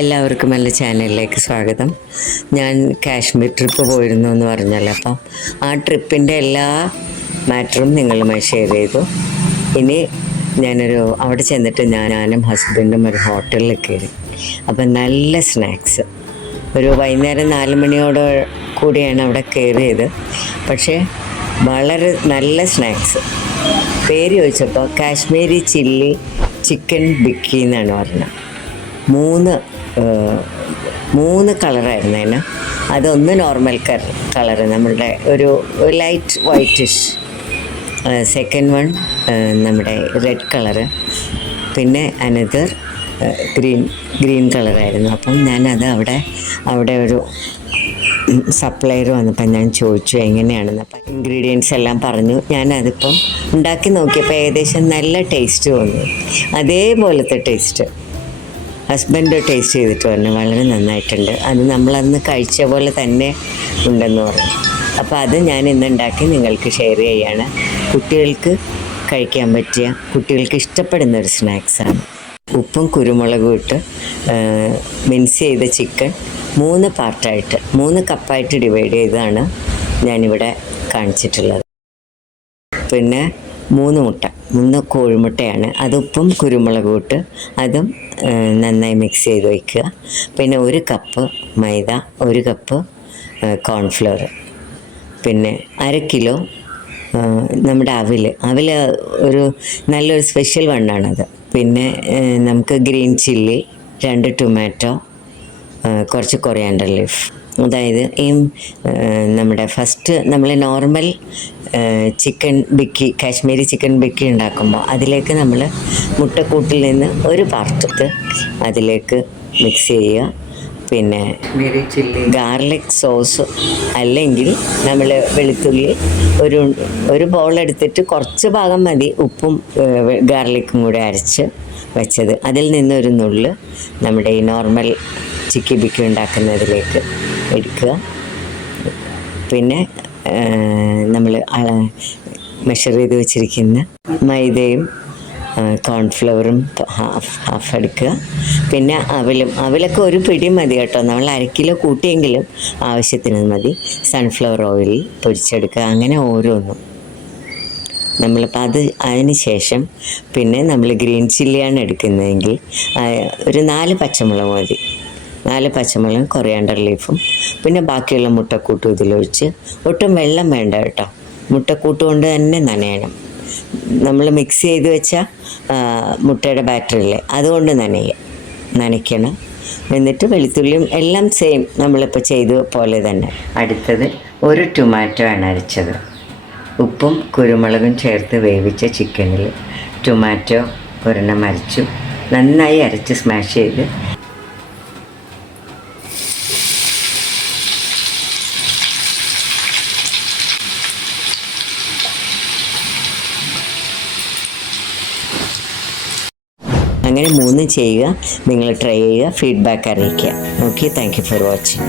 എല്ലാവർക്കും എൻ്റെ ചാനലിലേക്ക് സ്വാഗതം. ഞാൻ കാശ്മീർ ട്രിപ്പ് പോയിരുന്നു എന്ന് പറഞ്ഞല്ലോ, അപ്പം ആ ട്രിപ്പിൻ്റെ എല്ലാ മാറ്ററും നിങ്ങളുമായി ഷെയർ ചെയ്തു. ഇനി അവിടെ ചെന്നിട്ട് ഞാനും ഹസ്ബൻഡും ഒരു ഹോട്ടലിൽ കയറി. അപ്പം നല്ല സ്നാക്സ്, ഒരു വൈകുന്നേരം 4 മണിയോട് കൂടിയാണ് അവിടെ കയറിയത്. പക്ഷേ വളരെ നല്ല സ്നാക്സ്. പേര് ചോദിച്ചപ്പോൾ കാശ്മീരി ചില്ലി ചിക്കൻ ബിക്കി എന്നാണ് പറഞ്ഞത്. മൂന്ന് കളറായിരുന്നു അതിന്. അതൊന്ന് നോർമൽ കളറ്, നമ്മളുടെ ഒരു ലൈറ്റ് വൈറ്റിഷ്. സെക്കൻഡ് വൺ നമ്മുടെ റെഡ് കളറ്, പിന്നെ അനദർ ഗ്രീൻ കളറായിരുന്നു. അപ്പം ഞാനത് അവിടെ ഒരു സപ്ലയർ വന്നപ്പോൾ ഞാൻ ചോദിച്ചു എങ്ങനെയാണെന്ന്. അപ്പം ഇൻഗ്രീഡിയൻസ് എല്ലാം പറഞ്ഞു. ഞാനതിപ്പം ഉണ്ടാക്കി നോക്കിയപ്പോൾ ഏകദേശം നല്ല ടേസ്റ്റ് തോന്നി, അതേപോലത്തെ ടേസ്റ്റ്. ഹസ്ബൻഡ് ടേസ്റ്റ് ചെയ്തിട്ട് പറഞ്ഞു വളരെ നന്നായിട്ടുണ്ട്, അത് നമ്മളന്ന് കഴിച്ച പോലെ തന്നെ ഉണ്ടെന്ന് പറഞ്ഞു. അപ്പോൾ അത് ഞാൻ ഇന്നുണ്ടാക്കി നിങ്ങൾക്ക് ഷെയർ ചെയ്യുകയാണ്. കുട്ടികൾക്ക് കഴിക്കാൻ പറ്റിയ, കുട്ടികൾക്ക് ഇഷ്ടപ്പെടുന്ന ഒരു സ്നാക്സാണ്. ഉപ്പും കുരുമുളകും ഇട്ട് മിൻസ് ചെയ്ത ചിക്കൻ 3 കപ്പായിട്ട് ഡിവൈഡ് ചെയ്താണ് ഞാനിവിടെ കാണിച്ചിട്ടുള്ളത്. പിന്നെ 3 കോഴിമുട്ടയാണ്. അത് ഉപ്പും കുരുമുളകും ഇട്ട് അതും നന്നായി മിക്സ് ചെയ്ത് വയ്ക്കുക. പിന്നെ 1 കപ്പ് മൈദ, 1 കപ്പ് കോൺഫ്ലവർ, പിന്നെ 1/2 കിലോ നമ്മുടെ അവിൽ ഒരു നല്ലൊരു സ്പെഷ്യൽ വണ്ണാണത്. പിന്നെ നമുക്ക് ഗ്രീൻ ചില്ലി, 2 ടൊമാറ്റോ, കുറച്ച് കൊറിയാണ്ടർ ലീഫ്. അതായത് ഈ നമ്മുടെ ഫസ്റ്റ് നമ്മൾ നോർമൽ ചിക്കൻ ബിക്കി, കാശ്മീരി ചിക്കൻ ബിക്കി ഉണ്ടാക്കുമ്പോൾ അതിലേക്ക് നമ്മൾ മുട്ടക്കൂട്ടിൽ നിന്ന് ഒരു പാർട്ട് അതിലേക്ക് മിക്സ് ചെയ്യുക. പിന്നെ ഗാർലിക് സോസ്, അല്ലെങ്കിൽ നമ്മൾ വെളുത്തുള്ളി ഒരു ബൗൾ എടുത്തിട്ട് കുറച്ച് ഭാഗം മതി ഉപ്പും ഗാർലിക്കും കൂടെ അരച്ച് വെച്ചത്, അതിൽ നിന്നൊരു നുള്ള് നമ്മുടെ ഈ നോർമൽ ചിക്കി ബിക്കി ഉണ്ടാക്കുന്നതിലേക്ക് എടുക്കുക. പിന്നെ നമ്മൾ മെഷർ ചെയ്ത് വെച്ചിരിക്കുന്ന മൈദയും കോൺഫ്ലവറും ഹാഫ് എടുക്കുക. പിന്നെ അവിലൊക്കെ ഒരു പിടി മതി കേട്ടോ, നമ്മൾ 1/2 കിലോ കൂട്ടിയെങ്കിലും ആവശ്യത്തിന് മതി. സൺഫ്ലവർ ഓയിലിൽ പൊരിച്ചെടുക്കുക. അങ്ങനെ ഓരോന്നും നമ്മളിപ്പോൾ അതിന് ശേഷം പിന്നെ നമ്മൾ ഗ്രീൻ ചില്ലിയാണ് എടുക്കുന്നതെങ്കിൽ ഒരു 4 പച്ചമുളക് മതി. 4 പച്ചമുളകും കൊറിയാണ്ടർ ലീഫും, പിന്നെ ബാക്കിയുള്ള മുട്ടക്കൂട്ടും ഇതിലൊഴിച്ച്. ഒട്ടും വെള്ളം വേണ്ട കേട്ടോ, മുട്ടക്കൂട്ട് കൊണ്ട് തന്നെ നനയണം. നമ്മൾ മിക്സ് ചെയ്ത് വെച്ച മുട്ടയുടെ ബാറ്ററില്ലേ, അതുകൊണ്ട് നനയ്ക്കണം. എന്നിട്ട് വെളുത്തുള്ളിയും എല്ലാം സെയിം നമ്മളിപ്പോൾ ചെയ്ത പോലെ തന്നെ. അടുത്തത് 1 ടൊമാറ്റോ ആണ് അരച്ചത്. ഉപ്പും കുരുമുളകും ചേർത്ത് വേവിച്ച ചിക്കനിൽ ടൊമാറ്റോ ഒരെണ്ണം അരച്ചു, നന്നായി അരച്ച് സ്മാഷ് ചെയ്ത് അങ്ങനെ 3 ചെയ്യുക. നിങ്ങൾ ട്രൈ ചെയ്യുക, ഫീഡ്ബാക്ക് അറിയിക്കുക. Okay, thank you for watching.